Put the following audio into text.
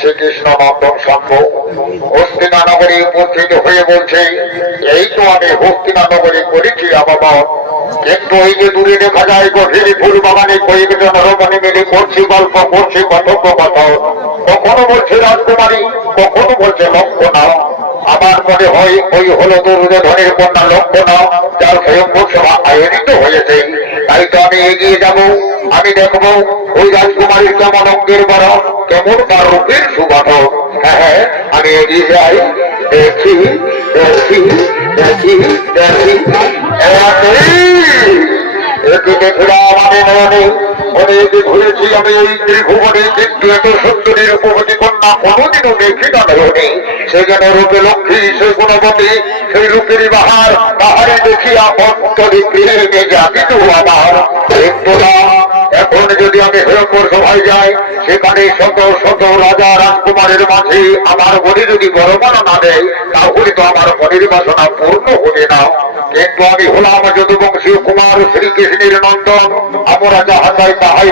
শ্রীকৃষ্ণ নন্দন সংঘ হস্তিনানগরে উপস্থিত হয়ে বলছে, এই তো আমি হস্তিনানগরে করেছি বাবা, কিন্তু এই যে দূরে দেখা যায় গভীর ফুল বাগানে কয়েকজন রমণী মিলে করছি গল্প, করছি কথোপকথন। কখনো বলছে রাজকুমারী, কখনো বলছে লক্ষণা। আমার মনে হয় ওই হলো দুর্যোধনের কন্যা লক্ষণা, যার স্বয়ংভর সভা আয়োজিত হয়েছে। তাই তো আমি এগিয়ে যাব, আমি দেখবো ওই রাজকুমারীর কেমন অঙ্গের বড়, কেমন তার রূপের সুগঠন। হ্যাঁ হ্যাঁ, আমি এগিয়ে যাই, দেখি দেখি দেখি দেখি একে দেখলাম আমি নয়নে, অনেক ঘুরেছি আমি এই ত্রিভুবনে, কিন্তু এত সুন্দরী রূপবতী কন্যা কোনোদিনও দেখি না নয়নে। সে যেন রূপে লক্ষ্মী, সে গুণবতী, সেই রূপেরই বাহার, বাহারে দেখিয়া অন্তরে গৃহে জাগিত আমার। কিন্তু না, এখন যদি আমি হিরণ্যর সভায় যাই, সেখানে শত শত রাজা রাজকুমারের মাঝে আমার মনে যদি বড়মানা না দেয়, তাহলে তো আমার মনের বাসনা পূর্ণ হবে না। কিন্তু আমি হলাম যদুবংশীয় কুমার শ্রীকৃষ্ণের নন্দন, আমরা যাহা চাই তাহাই